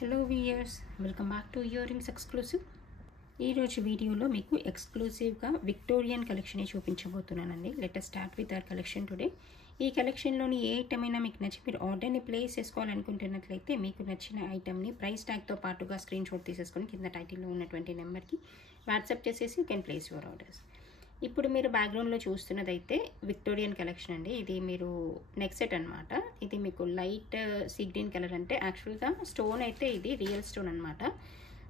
Hello viewers, welcome back to earrings exclusive. ఈరోజు వీడియోలో మీకు ఎక్స్క్లూసివ్గా విక్టోరియన్ కలెక్షన్ చూపించబోతున్నానండి. Let start with our collection today. ఈ కలెక్షన్లోని ఏ ఐటమ్ అయినా మీకు నచ్చి మీరు ఆర్డర్ని ప్లేస్ చేసుకోవాలనుకుంటున్నట్లయితే మీకు నచ్చిన ఐటమ్ని ప్రైస్ ట్యాగ్తో పాటుగా స్క్రీన్ షాట్ తీసేసుకొని కింద టైటిల్లో ఉన్నటువంటి నెంబర్కి వాట్సాప్ చేసేసి you can place your orders. ఇప్పుడు మీరు బ్యాక్గ్రౌండ్లో చూస్తున్నదైతే విక్టోరియన్ కలెక్షన్ అండి. ఇది మీరు నెక్ సెట్ అనమాట. ఇది మీకు లైట్ సీ గ్రీన్ కలర్, అంటే యాక్చువల్గా స్టోన్ అయితే ఇది రియల్ స్టోన్ అనమాట.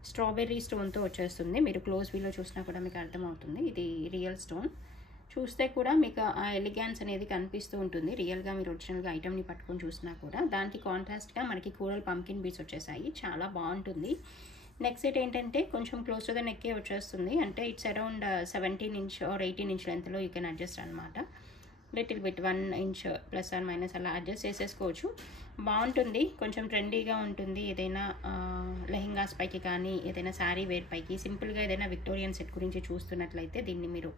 స్ట్రాబెర్రీ స్టోన్తో వచ్చేస్తుంది. మీరు క్లోజ్ వీలో చూసినా కూడా మీకు అర్థమవుతుంది ఇది రియల్ స్టోన్. చూస్తే కూడా మీకు ఆ ఎలిగాన్స్ అనేది కనిపిస్తూ ఉంటుంది. రియల్గా మీరు ఒరిజినల్గా ఐటమ్ని పట్టుకొని చూసినా కూడా దానికి కాంట్రాస్ట్గా మనకి కోరల్ పంకిన్ బీడ్స్ వచ్చేసాయి. చాలా బాగుంటుంది. నెక్ సెట్ ఏంటంటే కొంచెం క్లోజ్ టు ద నెక్కే వచ్చేస్తుంది. అంటే it's around 17 inch or 18 inch లెంత్లో యూ కెన్ అడ్జస్ట్ అనమాట. Little bit 1 inch plus or minus అలా అడ్జస్ట్ చేసేసుకోవచ్చు. బాగుంటుంది, కొంచెం ట్రెండీగా ఉంటుంది. ఏదైనా లెహెంగాస్ పైకి కానీ ఏదైనా శారీ వేర్ పైకి సింపుల్గా ఏదైనా విక్టోరియన్ సెట్ గురించి చూస్తున్నట్లయితే దీన్ని మీరు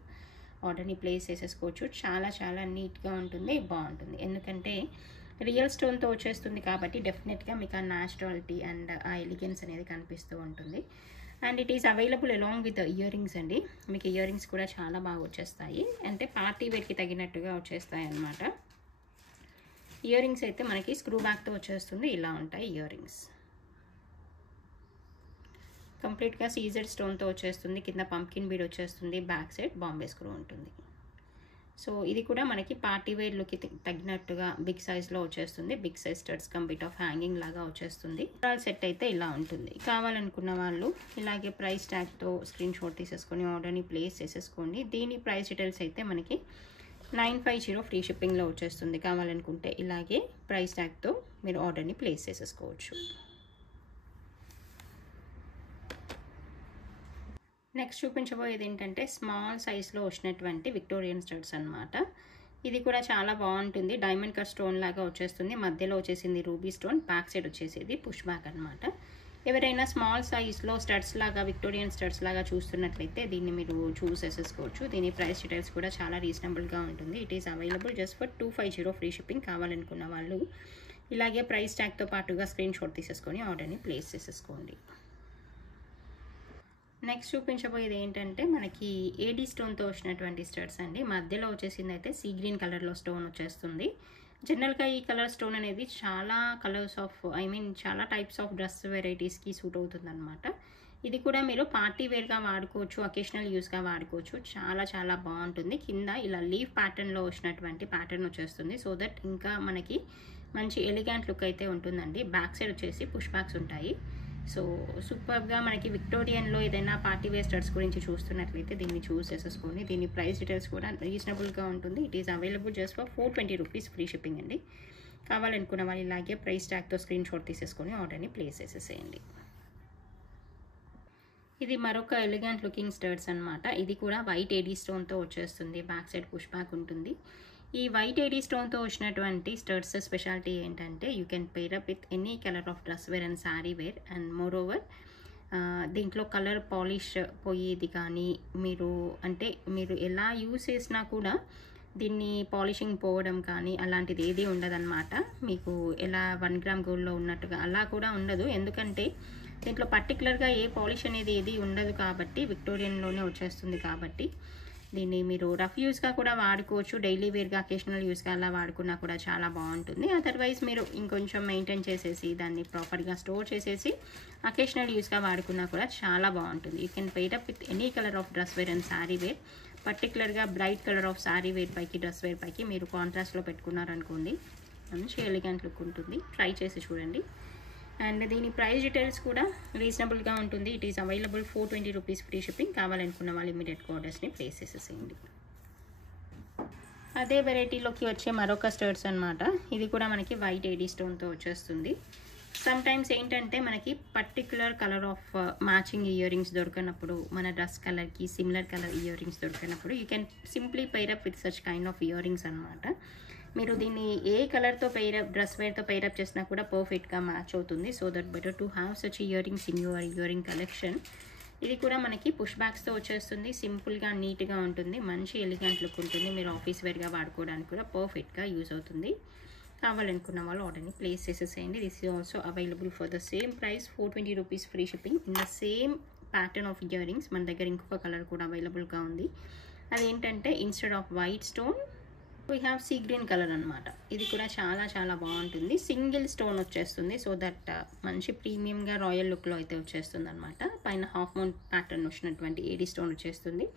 ఆర్డర్ని ప్లేస్ చేసేసుకోవచ్చు. చాలా చాలా నీట్గా ఉంటుంది, బాగుంటుంది. ఎందుకంటే రియల్ స్టోన్తో వచ్చేస్తుంది కాబట్టి డెఫినెట్గా మీకు ఆ న్యాచురాలిటీ అండ్ ఆ ఎలిగెన్స్ అనేది కనిపిస్తూ ఉంటుంది. And it is available along with ear rings అండి. మీకు ఇయర్ రింగ్స్ కూడా చాలా బాగా వచ్చేస్తాయి, అంటే పార్టీ వేర్కి తగినట్టుగా వచ్చేస్తాయి అన్నమాట. ఇయర్ రింగ్స్ అయితే మనకి స్క్రూ బ్యాక్తో వచ్చేస్తుంది. ఇలా ఉంటాయి ఇయర్ రింగ్స్. కంప్లీట్గా సీజెడ్ స్టోన్తో వచ్చేస్తుంది. కింద పంకిన్ బీడ్ వచ్చేస్తుంది. బ్యాక్ సైడ్ బాంబే స్క్రూ ఉంటుంది. సో ఇది కూడా మనకి పార్టీ వేర్ లుక్కి తగినట్టుగా బిగ్ సైజ్లో వచ్చేస్తుంది. Big size studs complete of hanging లాగా వచ్చేస్తుంది. సెట్ అయితే ఇలా ఉంటుంది. కావాలనుకున్న వాళ్ళు ఇలాగే ప్రైస్ ట్యాగ్తో స్క్రీన్ షాట్ తీసేసుకొని ఆర్డర్ని ప్లేస్ చేసేసుకోండి. దీని ప్రైస్ డీటెయిల్స్ అయితే మనకి 950 ఫ్రీ షిప్పింగ్లో వచ్చేస్తుంది. కావాలనుకుంటే ఇలాగే ప్రైస్ ట్యాగ్తో మీరు ఆర్డర్ని ప్లేస్ చేసేసుకోవచ్చు. నెక్స్ట్ చూపించబోయేది ఏంటంటే స్మాల్ సైజ్లో వచ్చినటువంటి విక్టోరియన్ స్టడ్స్ అనమాట. ఇది కూడా చాలా బాగుంటుంది. డైమండ్ కట్ స్టోన్ లాగా వచ్చేస్తుంది. మధ్యలో వచ్చేసింది రూబీ స్టోన్, బ్యాక్ సైడ్ వచ్చేసేది పుష్ బ్యాక్ అనమాట. ఎవరైనా స్మాల్ సైజ్లో స్టడ్స్ లాగా విక్టోరియన్ స్టడ్స్ లాగా చూస్తున్నట్లయితే దీన్ని మీరు చూస్ చేసేసుకోవచ్చు. దీని ప్రైస్ డీటెయిల్స్ కూడా చాలా రీజనబుల్గా ఉంటుంది. It is available just for 250 free shipping. కావాలనుకున్న వాళ్ళు ఇలాగే ప్రైస్ ట్యాగ్తో పాటుగా స్క్రీన్ షాట్ తీసేసుకొని ఆర్డర్ని ప్లేస్ చేసేసుకోండి. నెక్స్ట్ చూపించబోయేది ఏంటంటే మనకి ఏడీ స్టోన్తో వచ్చినటువంటి స్టడ్స్ అండి. మధ్యలో వచ్చేసింది అయితే సీ గ్రీన్ కలర్లో స్టోన్ వచ్చేస్తుంది. జనరల్గా ఈ కలర్ స్టోన్ అనేది చాలా కలర్స్ ఆఫ్ చాలా టైప్స్ ఆఫ్ డ్రెస్ వెరైటీస్కి సూట్ అవుతుంది అనమాట. ఇది కూడా మీరు పార్టీ వేర్గా వాడుకోవచ్చు, అకేషనల్ యూస్గా వాడుకోవచ్చు. చాలా చాలా బాగుంటుంది. కింద ఇలా లీఫ్ ప్యాటర్న్లో వచ్చినటువంటి ప్యాటర్న్ వచ్చేస్తుంది. సో దట్ ఇంకా మనకి మంచి ఎలిగెంట్ లుక్ అయితే ఉంటుందండి. బ్యాక్ సైడ్ వచ్చేసి పుష్ బ్యాక్స్ ఉంటాయి. సో సూపర్గా మనకి విక్టోరియన్లో ఏదైనా పార్టీ వేర్ స్టడ్స్ గురించి చూస్తున్నట్లయితే దీన్ని చూస్ చేసేసుకోండి. దీని ప్రైస్ డీటెయిల్స్ కూడా రీజనబుల్గా ఉంటుంది. It is available just for 420 rupees free shipping అండి. కావాలనుకున్న వాళ్ళు ఇలాగే ప్రైస్ ట్యాగ్తో స్క్రీన్ షాట్ తీసేసుకొని ఆర్డర్ని ప్లేస్ చేసేసేయండి. ఇది మరొక ఎలిగెంట్ లుకింగ్ స్టడ్స్ అనమాట. ఇది కూడా వైట్ ఏడీ స్టోన్తో వచ్చేస్తుంది. బ్యాక్ సైడ్ పుష్ బ్యాక్ ఉంటుంది. ఈ వైట్ ఏడీ స్టోన్తో వచ్చినటువంటి స్టడ్స్ స్పెషాలిటీ ఏంటంటే you can pair up with any colour of dress wear and sari wear. And moreover దీంట్లో కలర్ పాలిష్ పోయేది కానీ మీరు ఎలా యూస్ చేసినా కూడా దీన్ని పాలిషింగ్ పోవడం కానీ అలాంటిది ఏది ఉండదన్నమాట. మీకు ఎలా 1 గ్రామ్ గోల్డ్లో ఉన్నట్టుగా అలా కూడా ఉండదు. ఎందుకంటే దీంట్లో పర్టికులర్గా ఏ పాలిష్ అనేది ఏది ఉండదు కాబట్టి విక్టోరియన్లోనే వచ్చేస్తుంది కాబట్టి దీన్ని మీరు రఫ్ యూస్గా కూడా వాడుకోవచ్చు. డైలీ వేర్గా అకేషనల్ యూస్గా అలా వాడుకున్నా కూడా చాలా బాగుంటుంది. అదర్వైజ్ మీరు ఇంకొంచెం మెయింటైన్ చేసేసి దాన్ని ప్రాపర్గా స్టోర్ చేసేసి అకేషనల్ యూస్గా వాడుకున్నా కూడా చాలా బాగుంటుంది. You can pair up with any colour of dress wear and sari wear. పర్టికులర్గా bright colour of sari wear పైకి డ్రెస్ వేర్ పైకి మీరు కాంట్రాస్ట్లో పెట్టుకున్నారనుకోండి మంచి ఎలిగెంట్ లుక్ ఉంటుంది. ట్రై చేసి చూడండి. అండ్ దీని ప్రైస్ డీటెయిల్స్ కూడా రీజనబుల్గా ఉంటుంది. It is available 420 rupees free shipping. కావాలనుకున్న వాళ్ళు ఇమీడియట్గా ఆర్డర్స్ని ప్లేస్ చేసేసేయండి. అదే వెరైటీలోకి వచ్చే మరొక స్టడ్స్ అనమాట. ఇది కూడా మనకి వైట్ ఏడీ స్టోన్తో వచ్చేస్తుంది. సమ్ టైమ్స్ ఏంటంటే మనకి particular colour of matching earrings దొరకనప్పుడు, మన డ్రెస్ కలర్కి సిమిలర్ కలర్ ఇయర్ రింగ్స్ దొరకనప్పుడు you can simply pair up with such kind of earrings అనమాట. మీరు దీన్ని ఏ కలర్తో డ్రెస్ వేర్తో పెయిరప్ చేసినా కూడా పర్ఫెక్ట్గా మ్యాచ్ అవుతుంది. So that better to have such year rings in your ear ring collection. ఇది కూడా మనకి పుష్ బ్యాక్స్తో వచ్చేస్తుంది. సింపుల్గా నీట్గా ఉంటుంది. మంచి ఎలిగెంట్ లుక్ ఉంటుంది. మీరు ఆఫీస్ వేర్గా వాడుకోవడానికి కూడా పర్ఫెక్ట్గా యూజ్ అవుతుంది. కావాలనుకున్న వాళ్ళు ఆర్డర్ని ప్లేస్ చేసేసేయండి. This is also available for the same price, 420 rupees free shipping. In the same pattern of ear rings మన దగ్గర ఇంకొక కలర్ కూడా అవైలబుల్గా ఉంది. అదేంటంటే instead off white stone we have see green colour అనమాట. ఇది కూడా చాలా చాలా బాగుంటుంది. సింగిల్ స్టోన్ వచ్చేస్తుంది, సో దట్ మంచి ప్రీమియంగా రాయల్ లుక్లో అయితే వచ్చేస్తుంది అనమాట. పైన హాఫ్ మౌంట్ ప్యాటర్న్ వచ్చినటువంటి ఏడీ స్టోన్ వచ్చేస్తుంది.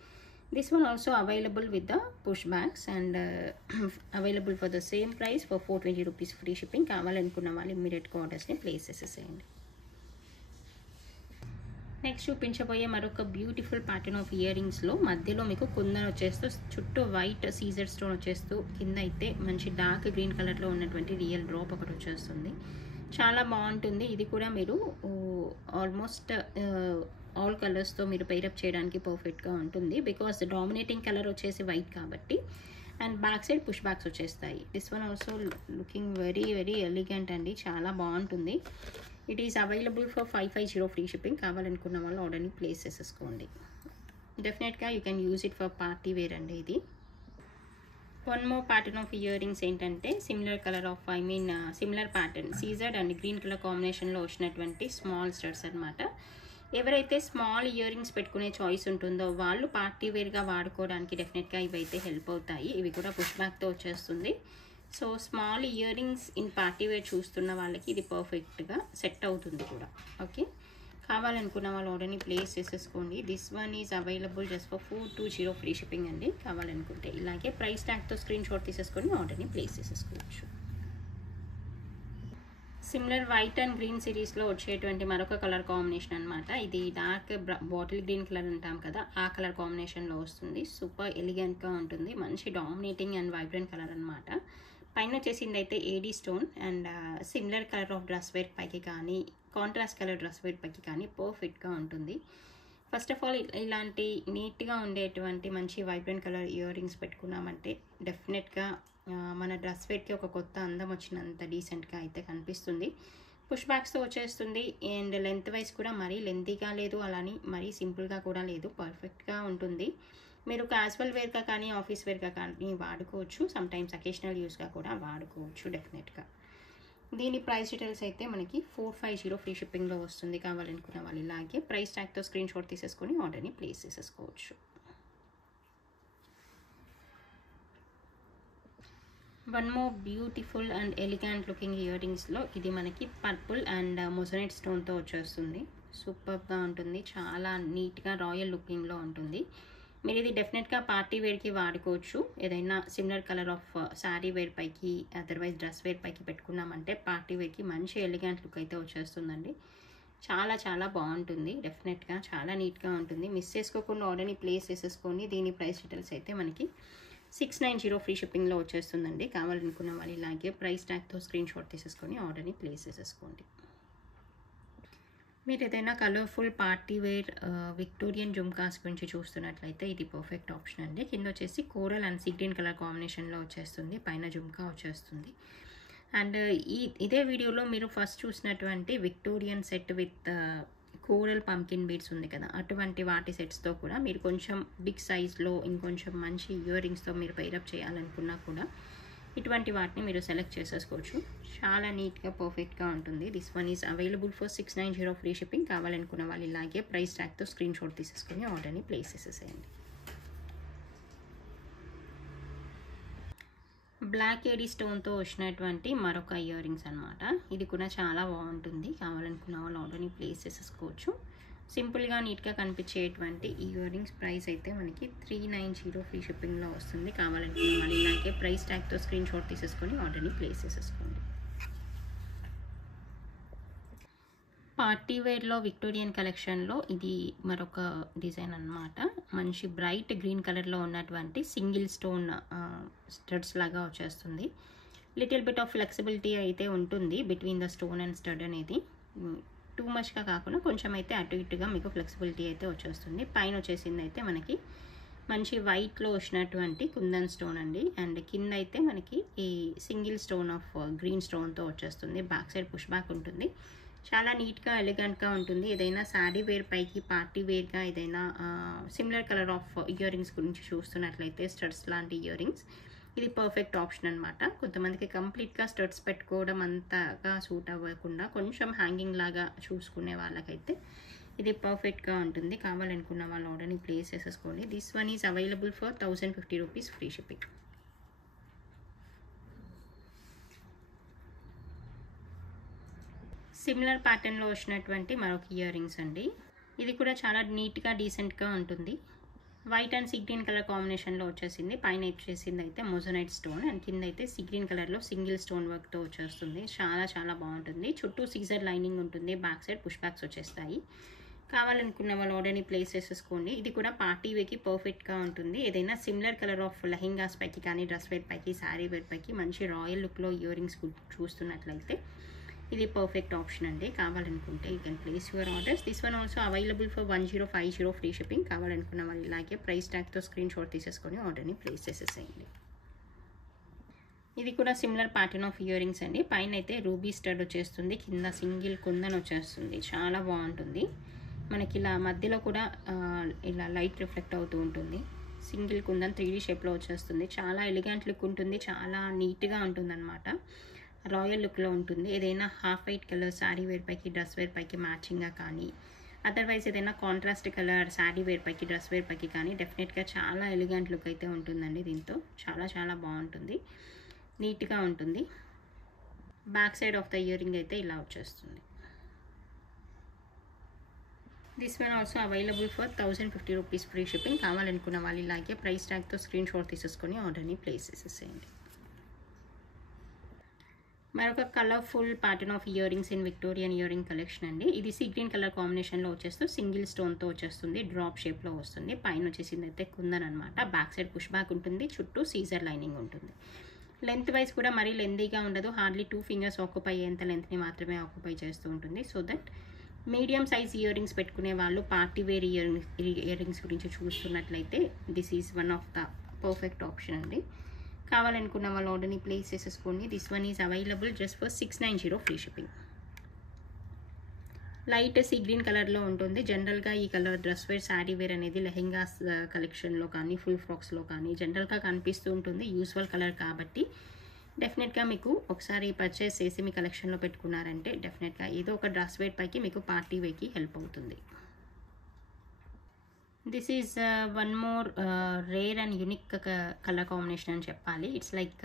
This one also available with the push bags and available for the same price for 420 rupees free shipping. కావాలనుకున్న వాళ్ళు ఇమ్మీడియట్గా ఆర్డర్స్ని ప్లేస్ చేసేసేయండి. నెక్స్ట్ చూపించబోయే మరొక బ్యూటిఫుల్ ప్యాటర్న్ ఆఫ్ ఇయర్ రింగ్స్లో మధ్యలో మీకు కుందన్ వచ్చేస్తూ చుట్టూ వైట్ సీజర్ స్టోన్ వచ్చేస్తూ కింద అయితే మంచి డార్క్ గ్రీన్ కలర్లో ఉన్నటువంటి రియల్ డ్రాప్ ఒకటి వచ్చేస్తుంది. చాలా బాగుంటుంది. ఇది కూడా మీరు ఆల్మోస్ట్ ఆల్ కలర్స్తో మీరు పెయిరప్ చేయడానికి పర్ఫెక్ట్గా ఉంటుంది. బికాస్ డామినేటింగ్ కలర్ వచ్చేసి వైట్ కాబట్టి. And back side push backs వచ్చేస్తాయి. This one also looking very very elegant అండి, చాలా బాగుంటుంది. It is available for 550 free shipping. కావాలనుకున్న వాళ్ళు ఆర్డర్ని ప్లేస్ చేసేసుకోండి. డెఫినెట్గా you can use it for party wear అండి ఇది. One more pattern of earrings ఏంటంటే similar colour of similar pattern సీజర్డ్ అండ్ గ్రీన్ కలర్ కాంబినేషన్లో వచ్చినటువంటి స్మాల్ స్టడ్స్ అనమాట. ఎవరైతే స్మాల్ ఇయర్ రింగ్స్ పెట్టుకునే చాయిస్ ఉంటుందో వాళ్ళు పార్టీ వేర్గా వాడుకోవడానికి డెఫినెట్గా ఇవైతే హెల్ప్ అవుతాయి. ఇవి కూడా పుష్ బ్యాక్తో వచ్చేస్తుంది. So small ear rings in party wear చూస్తున్న వాళ్ళకి ఇది పర్ఫెక్ట్గా సెట్ అవుతుంది కూడా. ఓకే, కావాలనుకున్న వాళ్ళు ఆర్డర్ని ప్లేస్ చేసేసుకోండి. This one is available just for 420 free shipping అండి. కావాలనుకుంటే ఇలాగే ప్రైస్ ట్యాగ్తో స్క్రీన్ షాట్ తీసేసుకొని ఆర్డర్ని ప్లేస్ చేసేసుకోవచ్చు. సిమిలర్ వైట్ అండ్ గ్రీన్ సిరీస్లో వచ్చేటువంటి మరొక కలర్ కాంబినేషన్ అనమాట. ఇది డార్క్ బాటిల్ గ్రీన్ కలర్ అంటాం కదా, ఆ కలర్ కాంబినేషన్లో వస్తుంది. సూపర్ ఎలిగెంట్గా ఉంటుంది. మంచి డామినేటింగ్ అండ్ వైబ్రెంట్ కలర్ అనమాట. పైన వచ్చేసింది అయితే AD stone and similar colour of dress wear పైకి కానీ కాంట్రాస్ట్ కలర్ డ్రెస్ వేర్ పైకి కానీ పర్ఫెక్ట్గా ఉంటుంది. ఫస్ట్ ఆఫ్ ఆల్ ఇలాంటి నీట్గా ఉండేటువంటి మంచి వైబ్రెంట్ కలర్ ఇయర్ రింగ్స్ పెట్టుకున్నామంటే డెఫినెట్గా మన డ్రెస్ వేర్కి ఒక కొత్త అందం వచ్చినంత డీసెంట్గా అయితే కనిపిస్తుంది. పుష్ బ్యాక్స్తో వచ్చేస్తుంది అండ్ లెంత్ వైజ్ కూడా మరీ లెంతీగా లేదు, అలాని మరీ సింపుల్గా కూడా లేదు, పర్ఫెక్ట్గా ఉంటుంది. మీరు క్యాజువల్ వేర్గా కానీ ఆఫీస్ వేర్గా కానీ వాడుకోవచ్చు. సమ్టైమ్స్ అకేషనల్ యూస్గా కూడా వాడుకోవచ్చు డెఫినెట్గా. దీని ప్రైస్ డీటెయిల్స్ అయితే మనకి 450 ఫ్రీ షిప్పింగ్లో వస్తుంది. కావాలనుకున్న వాళ్ళు ఇలాగే ప్రైస్ ట్యాగ్తో స్క్రీన్ షాట్ తీసేసుకొని ఆర్డర్ని ప్లేస్ చేసేసుకోవచ్చు. One more beautiful and elegant looking ఇయర్ రింగ్స్లో ఇది మనకి పర్పుల్ అండ్ మొజనైట్ స్టోన్తో వచ్చేస్తుంది. సూపర్గా ఉంటుంది, చాలా నీట్గా రాయల్ లుకింగ్లో ఉంటుంది. మీరు ఇది డెఫినెట్గా పార్టీ వేర్కి వాడుకోవచ్చు. ఏదైనా similar colour of sari wear పైకి అదర్వైజ్ డ్రెస్ వేర్ పైకి పెట్టుకున్నామంటే పార్టీ వేర్కి మంచి ఎలిగెంట్ లుక్ అయితే వచ్చేస్తుందండి. చాలా చాలా బాగుంటుంది. డెఫినెట్గా చాలా నీట్గా ఉంటుంది. మిస్ చేసుకోకుండా ఆర్డర్ని ప్లేస్ చేసేసుకోండి. దీని ప్రైస్ డీటెయిల్స్ అయితే మనకి 690 ఫ్రీ షిప్పింగ్లో వచ్చేస్తుందండి. కావాలనుకున్న వాళ్ళు ఇలాగే ప్రైస్ ట్యాగ్తో స్క్రీన్ షాట్ తీసేసుకొని ఆర్డర్ని ప్లేస్ చేసేసుకోండి. మీరు ఏదైనా colourful party wear Victorian jhumkas గురించి చూస్తున్నట్లయితే ఇది పర్ఫెక్ట్ ఆప్షన్ అండి. కింద వచ్చేసి coral and sea green colour కాంబినేషన్లో వచ్చేస్తుంది, పైన జుమ్కా వచ్చేస్తుంది. అండ్ ఇదే వీడియోలో మీరు ఫస్ట్ చూసినటువంటి Victorian set with coral pumpkin beads ఉంది కదా, అటువంటి వాటి సెట్స్తో కూడా మీరు కొంచెం బిగ్ సైజ్లో ఇంకొంచెం మంచి ఇయర్ రింగ్స్తో మీరు పెయిరప్ చేయాలనుకున్నా కూడా ఇటువంటి వాటిని మీరు సెలెక్ట్ చేసేసుకోవచ్చు. చాలా నీట్గా పర్ఫెక్ట్గా ఉంటుంది. This one is available for 690 free shipping. కావాలనుకున్న వాళ్ళు ఇలాగే ప్రైస్ ట్యాగ్తో స్క్రీన్ షాట్ తీసేసుకొని ఆర్డర్ని ప్లేస్ చేసేసేయండి. బ్లాక్ ఏడీ స్టోన్తో వచ్చినటువంటి మరొక ఇయర్ రింగ్స్ అనమాట. ఇది కూడా చాలా బాగుంటుంది. కావాలనుకున్న వాళ్ళు ఆర్డర్ని ప్లేస్ చేసేసుకోవచ్చు. సింపుల్గా నీట్గా కనిపించేటువంటి ఇయర్ రింగ్స్ ప్రైస్ అయితే మనకి 390 ఫ్రీ షిప్పింగ్లో వస్తుంది. కావాలనుకున్న వాళ్ళు ఇలాగే ప్రైస్ ట్యాగ్తో స్క్రీన్ షాట్ తీసేసుకొని ఆర్డర్ని ప్లేస్ చేసేసుకోండి. పార్టీ వేర్లో విక్టోరియన్ కలెక్షన్లో ఇది మరొక డిజైన్ అనమాట. మంచి బ్రైట్ గ్రీన్ కలర్లో ఉన్నటువంటి సింగిల్ స్టోన్ స్టడ్స్ లాగా వచ్చేస్తుంది. లిటిల్ బిట్ ఆఫ్ ఫ్లెక్సిబిలిటీ అయితే ఉంటుంది between the stone and stud అనేది. టూ మచ్గా కాకుండా కొంచెం అయితే అటు ఇటుగా మీకు ఫ్లెక్సిబిలిటీ అయితే వచ్చేస్తుంది. పైన వచ్చేసింది అయితే మనకి మంచి వైట్లో వచ్చినటువంటి కుందన్ స్టోన్ అండి. అండ్ కింద అయితే మనకి ఈ సింగిల్ స్టోన్ ఆఫ్ గ్రీన్ స్టోన్తో వచ్చేస్తుంది. బ్యాక్ సైడ్ పుష్ బ్యాక్ ఉంటుంది. చాలా నీట్గా ఎలిగెంట్గా ఉంటుంది. ఏదైనా శారీ వేర్ పైకి పార్టీ వేర్గా ఏదైనా similar colour of year rings గురించి చూస్తున్నట్లయితే స్టడ్స్ లాంటి ఇయర్ రింగ్స్ ఇది పర్ఫెక్ట్ ఆప్షన్ అనమాట. కొంతమందికి కంప్లీట్గా స్టడ్స్ పెట్టుకోవడం అంతగా సూట్ అవ్వకుండా కొంచెం హ్యాంగింగ్ లాగా చూసుకునే వాళ్ళకైతే ఇది పర్ఫెక్ట్గా ఉంటుంది. కావాలనుకున్న వాళ్ళు ఆర్డర్ని ప్లేస్ చేసేసుకోండి. This one is available for 1050 rupees free shipping. Similar ప్యాటర్న్లో వచ్చినటువంటి మరొక ఇయర్ రింగ్స్ అండి. ఇది కూడా చాలా నీట్గా డీసెంట్గా ఉంటుంది. White and sea green colour కాంబినేషన్లో వచ్చేసింది. పైన వచ్చేసింది అయితే మొజనైట్ స్టోన్ అండ్ కింద అయితే సీ గ్రీన్ కలర్లో సింగిల్ స్టోన్ వర్క్తో వచ్చేస్తుంది. చాలా చాలా బాగుంటుంది. చుట్టూ సిజర్ లైనింగ్ ఉంటుంది. బ్యాక్ సైడ్ పుష్ బ్యాక్స్ వచ్చేస్తాయి. కావాలనుకున్న వాళ్ళు ఆర్డర్ని ప్లేస్ చేసేసుకోండి. ఇది కూడా పార్టీ వేర్కి పర్ఫెక్ట్గా ఉంటుంది. ఏదైనా సిమిలర్ కలర్ ఆఫ్ లెహెంగాస్ పైకి కానీ డ్రెస్ వేర్ పైకి శారీ వేర్ పైకి మంచి రాయల్ లుక్లో ఇయర్ రింగ్స్ చూస్తున్నట్లయితే ఇది పర్ఫెక్ట్ ఆప్షన్ అండి. కావాలనుకుంటే you can place your orders. This one also available for 1050 free shipping. కావాలనుకున్న వాళ్ళు ఇలాగే ప్రైస్ ట్యాగ్తో స్క్రీన్ షాట్ తీసేసుకొని ఆర్డర్ని ప్లేస్ చేసేసేయండి. ఇది కూడా similar pattern of ear rings అండి. పైన అయితే రూబీ స్టడ్ వచ్చేస్తుంది. కింద సింగిల్ కుందన్ వచ్చేస్తుంది. చాలా బాగుంటుంది. మనకి ఇలా మధ్యలో కూడా ఇలా లైట్ రిఫ్లెక్ట్ అవుతూ ఉంటుంది. సింగిల్ కుందన్ 3D షేప్లో వచ్చేస్తుంది. చాలా ఎలిగెంట్ లుక్ ఉంటుంది. చాలా నీట్గా ఉంటుంది అనమాట. రాయల్ లుక్లో ఉంటుంది. ఏదైనా half white colour sari wear పైకి డ్రెస్ వేర్ పైకి మ్యాచింగ్గా కానీ అదర్వైజ్ ఏదైనా కాంట్రాస్ట్ కలర్ శారీ వేర్ పైకి డ్రెస్ వేర్ పైకి కానీ డెఫినెట్గా చాలా ఎలిగెంట్ లుక్ అయితే ఉంటుందండి. దీంతో చాలా చాలా బాగుంటుంది. నీట్గా ఉంటుంది. Back side of the ear ring అయితే ఇలా వచ్చేస్తుంది. This one also available for 1050 rupees free shipping. కావాలనుకున్న వాళ్ళు ఇలాగే ప్రైస్ ట్యాగ్తో స్క్రీన్ షాట్ తీసేసుకొని ఆర్డర్ని ప్లేస్ చేసేసేయండి. మరొక colourful pattern of year rings in Victorian ear ring collection అండి. ఇది సీ గ్రీన్ కలర్ కాంబినేషన్లో వచ్చేస్తూ సింగిల్ స్టోన్తో వచ్చేస్తుంది. డ్రాప్ షేప్లో వస్తుంది. పైన వచ్చేసింది అయితే కుందన్ అనమాట. బ్యాక్ సైడ్ పుష్ బ్యాక్ ఉంటుంది. చుట్టూ సీజర్ లైనింగ్ ఉంటుంది. లెంత్ వైజ్ కూడా మరీ లెంతీగా ఉండదు. హార్డ్లీ 2 ఫింగర్స్ ఆక్యుపై అయ్యేంత లెంత్ని మాత్రమే ఆక్యుపై చేస్తూ ఉంటుంది. So that medium size ear rings పెట్టుకునే వాళ్ళు పార్టీ వేర్ ఇయర్ రింగ్స్ గురించి చూస్తున్నట్లయితే this is one of the perfect option అండి. కావాలనుకున్న వాళ్ళు ఆర్డర్ని ప్లేస్ చేసేసుకోండి. This one is available just for 690 free shipping. Light sea green కలర్లో ఉంటుంది. జనరల్గా ఈ colour dress wear sari wear అనేది లెహెంగాస్ కలెక్షన్లో కానీ ఫుల్ ఫ్రాక్స్లో కానీ జనరల్గా కనిపిస్తూ ఉంటుంది. యూజువల్ కలర్ కాబట్టి డెఫినెట్గా మీకు ఒకసారి పర్చేస్ చేసి మీ కలెక్షన్లో పెట్టుకున్నారంటే డెఫినెట్గా ఏదో ఒక డ్రెస్ వేర్ పైకి మీకు పార్టీ వేర్కి హెల్ప్ అవుతుంది. This is one more rare and unique colour combination అని చెప్పాలి. It's like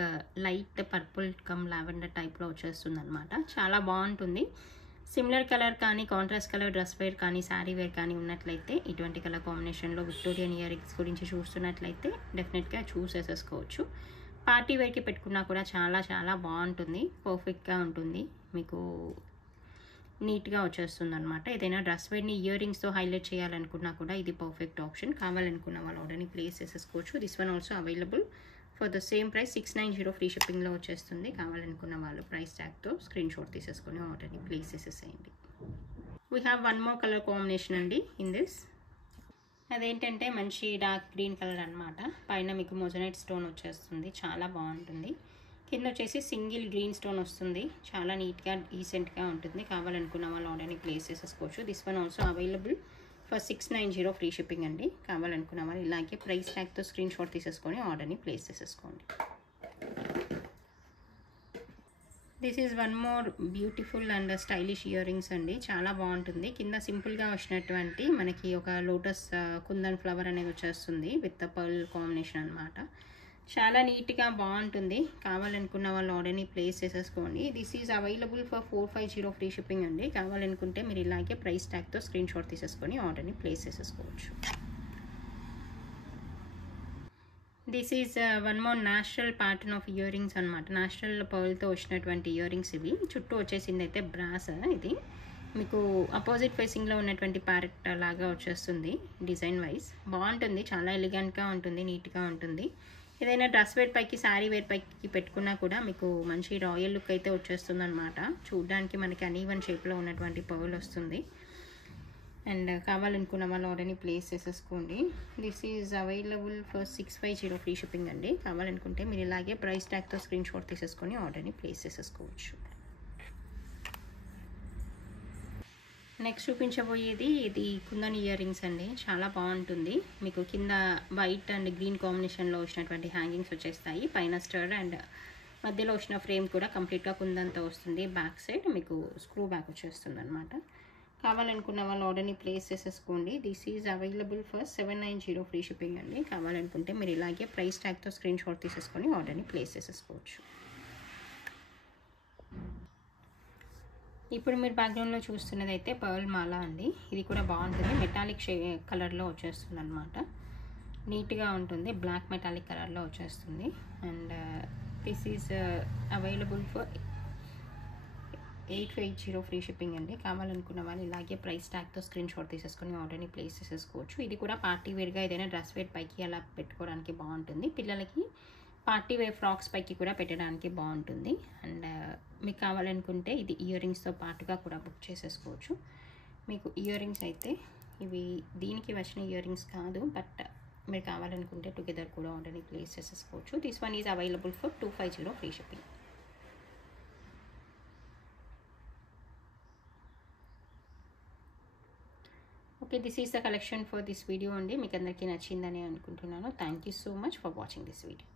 light purple come lavender టైప్లో వచ్చేస్తుంది అనమాట. చాలా బాగుంటుంది. సిమిలర్ కలర్ కానీ కాంట్రాస్ట్ కలర్ డ్రెస్ వేర్ కానీ శారీ వేర్ కానీ ఉన్నట్లయితే ఇటువంటి కలర్ కాంబినేషన్లో విక్టోరియన్ ఇయర్ రింగ్స్ గురించి చూస్తున్నట్లయితే డెఫినెట్గా చూస్ చేసేసుకోవచ్చు. పార్టీ వేర్కి పెట్టుకున్నా కూడా చాలా చాలా బాగుంటుంది. పర్ఫెక్ట్గా ఉంటుంది. మీకు నీట్గా వచ్చేస్తుంది అనమాట. ఏదైనా డ్రెస్ వేర్ని ఇయర్ రింగ్స్తో హైలైట్ చేయాలనుకున్నా కూడా ఇది పర్ఫెక్ట్ ఆప్షన్. కావాలనుకున్న వాళ్ళు ఆర్డర్ని ప్లేస్ చేసేసుకోవచ్చు. This one also available for the same price 690 free షిప్పింగ్లో వచ్చేస్తుంది. కావాలనుకున్న వాళ్ళు ప్రైస్ ట్యాగ్తో స్క్రీన్ షాట్ తీసేసుకొని ఆర్డర్ని ప్లేస్ చేసేసేయండి. We have one more colour combination అండి ఇన్ దిస్. అదేంటంటే మంచి డార్క్ గ్రీన్ కలర్ అనమాట. పైన మీకు మొజనైట్ స్టోన్ వచ్చేస్తుంది. చాలా బాగుంటుంది. కింద వచ్చేసి సింగిల్ గ్రీన్ స్టోన్ వస్తుంది. చాలా నీట్గా డీసెంట్గా ఉంటుంది. కావాలనుకున్న వాళ్ళు ఆర్డర్ని ప్లేస్ చేసేసుకోవచ్చు. This one also available for 690 free shipping అండి. కావాలనుకున్న వాళ్ళు ఇలాగే ప్రైస్ ట్యాగ్తో స్క్రీన్ షాట్ తీసేసుకొని ఆర్డర్ని ప్లేస్ చేసేసుకోండి. This is one more beautiful and stylish ear rings అండి. చాలా బాగుంటుంది. కింద సింపుల్గా వచ్చినటువంటి మనకి ఒక లోటస్ కుందన్ ఫ్లవర్ అనేది వచ్చేస్తుంది విత్ పర్ల్ కాంబినేషన్ అనమాట. చాలా నీట్గా బాగుంటుంది. కావాలనుకున్న వాళ్ళు ఆర్డర్ని ప్లేస్ చేసేసుకోండి. This is available for 450 free shipping అండి. కావాలనుకుంటే మీరు ఇలాగే ప్రైస్ ట్యాగ్తో స్క్రీన్ షాట్ తీసేసుకొని ఆర్డర్ని ప్లేస్ చేసేసుకోవచ్చు. This is one more natural pattern of earrings అనమాట. న్యాచురల్ పర్ల్తో వచ్చినటువంటి ఇయర్ రింగ్స్ ఇవి. చుట్టూ వచ్చేసింది అయితే బ్రాస్. ఇది మీకు అపోజిట్ ఫేసింగ్లో ఉన్నటువంటి ప్యారెట్ లాగా వచ్చేస్తుంది. డిజైన్ వైజ్ బాగుంటుంది. చాలా ఎలిగెంట్గా ఉంటుంది. నీట్గా ఉంటుంది. ఏదైనా డ్రెస్ వేర్ పైకి శారీ వేర్ పైకి పెట్టుకున్నా కూడా మీకు మంచి రాయల్ లుక్ అయితే వచ్చేస్తుంది అనమాట. చూడడానికి మనకి అనీవన్ షేప్లో ఉన్నటువంటి పర్ల్ వస్తుంది. అండ్ కావాలనుకున్న వాళ్ళు ఆర్డర్ని ప్లేస్ చేసేసుకోండి. This is available for 650 free shipping అండి. కావాలనుకుంటే మీరు ఇలాగే ప్రైస్ ట్యాగ్తో స్క్రీన్ షాట్ తీసేసుకొని ఆర్డర్ని ప్లేస్ చేసేసుకోవచ్చు. నెక్స్ట్ చూపించబోయేది ఇది కుందన్ ఇయర్ రింగ్స్ అండి. చాలా బాగుంటుంది. మీకు కింద వైట్ అండ్ గ్రీన్ కాంబినేషన్లో వచ్చినటువంటి హ్యాంగింగ్స్ వచ్చేస్తాయి. పైన స్టడ్ అండ్ మధ్యలో వచ్చిన ఫ్రేమ్ కూడా కంప్లీట్గా కుందంతో వస్తుంది. బ్యాక్ సైడ్ మీకు స్క్రూ బ్యాక్ వచ్చేస్తుంది అనమాట. కావాలనుకున్న వాళ్ళు ఆర్డర్ని ప్లేస్ చేసేసుకోండి. This is available for 790 free shipping అండి. కావాలనుకుంటే మీరు ఇలాగే ప్రైస్ ట్యాగ్తో స్క్రీన్ షాట్ తీసేసుకొని ఆర్డర్ని ప్లేస్ చేసేసుకోవచ్చు. ఇప్పుడు మీరు బ్యాక్గ్రౌండ్లో చూస్తున్నది అయితే పర్ల్ మాల అండి. ఇది కూడా బాగుంటుంది. మెటాలిక్ కలర్లో వచ్చేస్తుంది అనమాట. నీట్గా ఉంటుంది. బ్లాక్ మెటాలిక్ కలర్లో వచ్చేస్తుంది. And this is available for 880 free shipping అండి. కావాలనుకున్న వాళ్ళు ఇలాగే ప్రైస్ ట్యాగ్తో స్క్రీన్ షాట్ తీసేసుకొని ఆర్డర్ని ప్లేస్ చేసేసుకోవచ్చు. ఇది కూడా పార్టీ వేర్గా ఏదైనా డ్రెస్ వేర్ పైకి అలా పెట్టుకోవడానికి బాగుంటుంది. పిల్లలకి పార్టీ వేర్ ఫ్రాక్స్ పైకి కూడా పెట్టడానికి బాగుంటుంది. అండ్ మీకు కావాలనుకుంటే ఇది ఇయర్ రింగ్స్తో పాటుగా కూడా బుక్ చేసేసుకోవచ్చు. మీకు ఇయర్ రింగ్స్ అయితే ఇవి దీనికి వచ్చిన ఇయర్ రింగ్స్ కాదు, బట్ మీరు కావాలనుకుంటే టుగెదర్ కూడా ఆర్డర్ని ప్లేస్ చేసేసుకోవచ్చు. This one is available for 250 free shipping. Okay, this is the collection for this video అండి. మీకు అందరికీ నచ్చిందని అనుకుంటున్నాను. Thank you so much for watching this video.